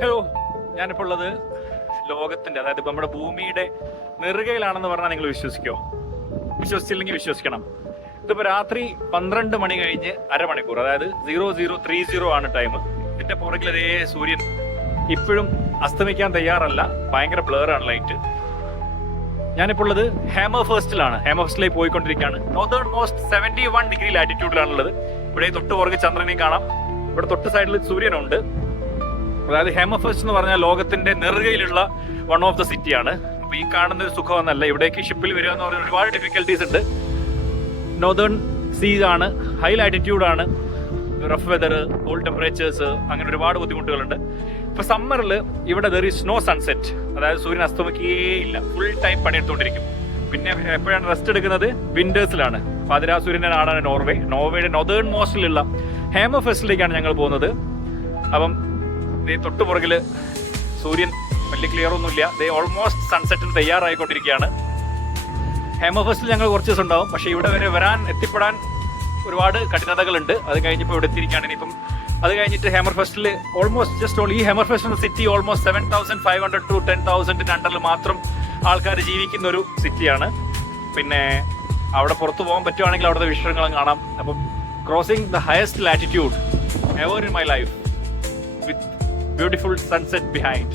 Hello, ഞാനിപ്പോൾ ഉള്ളത് ലോകത്തിന്റെ, അതായത് ഇപ്പൊ നമ്മുടെ ഭൂമിയുടെ നെറുകയിലാണെന്ന് പറഞ്ഞാൽ നിങ്ങൾ വിശ്വസിക്കോ? വിശ്വസിച്ചില്ലെങ്കിൽ വിശ്വസിക്കണം. ഇതിപ്പോ രാത്രി 12 മണി കഴിഞ്ഞ് അരമണിക്കൂർ, അതായത് 0030 ആണ് ടൈം. ഇതിന്റെ പുറകിൽ അതേ സൂര്യൻ ഇപ്പോഴും അസ്തമിക്കാൻ തയ്യാറല്ല, ഭയങ്കര ബ്ലറാണ് ലൈറ്റ്. ഞാനിപ്പോൾ ഉള്ളത് ഹാമർഫെസ്റ്റിലാണ്. ഹാമർഫെസ്റ്റിലേക്ക് പോയിക്കൊണ്ടിരിക്കുകയാണ്. നോർത്തേൺ മോസ്റ്റ് 71 ഡിഗ്രി ലാറ്റിറ്റ്യൂഡിലാണുള്ളത്. ഇവിടെ തൊട്ട് പുറകെ ചന്ദ്രനെയും കാണാം. ഇവിടെ തൊട്ട് സൈഡിൽ സൂര്യനുണ്ട്. അതായത് ഹാമർഫെസ്റ്റ് എന്ന് പറഞ്ഞാൽ ലോകത്തിന്റെ നെറുകയിലുള്ള വൺ ഓഫ് ദ സിറ്റിയാണ്. അപ്പൊ ഈ കാണുന്ന ഒരു സുഖമൊന്നല്ല. ഇവിടേക്ക് ഷിപ്പിൽ വരിക എന്ന് പറഞ്ഞാൽ ഒരുപാട് ഡിഫിക്കൽട്ടീസ് ഉണ്ട്. നോർത്തേൺ സീസ് ആണ്, ഹൈ ലാറ്റിറ്റ്യൂഡ് ആണ്, റഫ് വെതർ, കോൾഡ് ടെമ്പറേച്ചേഴ്സ്, അങ്ങനെ ഒരുപാട് ബുദ്ധിമുട്ടുകളുണ്ട്. ഇപ്പൊ സമ്മറിൽ ഇവിടെ ദർ ഈസ് നോ സൺസെറ്റ്, അതായത് സൂര്യൻ അസ്തമിക്കുകയില്ല. Full time പണിയെടുത്തുകൊണ്ടിരിക്കും. പിന്നെ എപ്പോഴാണ് റെസ്റ്റ് എടുക്കുന്നത്? വിന്റേഴ്സിലാണ്. പാതിരാ സൂര്യന്റെ നാടാണ് നോർവേ. നോർവേയുടെ നോർത്തേൺ മോസ്റ്റിലുള്ള ഹാമർഫെസ്റ്റിലേക്കാണ് ഞങ്ങൾ പോകുന്നത്. അപ്പം തൊട്ടു പുറകില് സൂര്യൻ വലിയ ക്ലിയർ ഒന്നുമില്ല. ഓൾമോസ്റ്റ് സൺസെറ്റിന് തയ്യാറായിക്കൊണ്ടിരിക്കുകയാണ്. ഹാമർഫെസ്റ്റിൽ ഞങ്ങൾ കുറച്ച് ദിവസം ഉണ്ടാവും. പക്ഷേ ഇവിടെ വരെ എത്തിപ്പെടാൻ ഒരുപാട് കഠിനതകളുണ്ട്. അത് കഴിഞ്ഞപ്പോൾ ഇവിടെ എത്തിയിരിക്കുകയാണ്. ഇനിയിപ്പം അത് കഴിഞ്ഞിട്ട് ഹാമർഫെസ്റ്റിൽ ഓൾമോസ്റ്റ് ജസ്റ്റ് ഈ ഹാമർഫെസ്റ്റ് എന്ന സിറ്റി ഓൾമോസ്റ്റ് 7,500 to 10,000 അണ്ടറിൽ മാത്രം ആൾക്കാർ ജീവിക്കുന്ന ഒരു സിറ്റിയാണ്. പിന്നെ അവിടെ പുറത്തു പോകാൻ പറ്റുവാണെങ്കിൽ അവിടുത്തെ വിഷയങ്ങളും കാണാം. അപ്പം crossing the highest latitude ever in my life with beautiful sunset behind.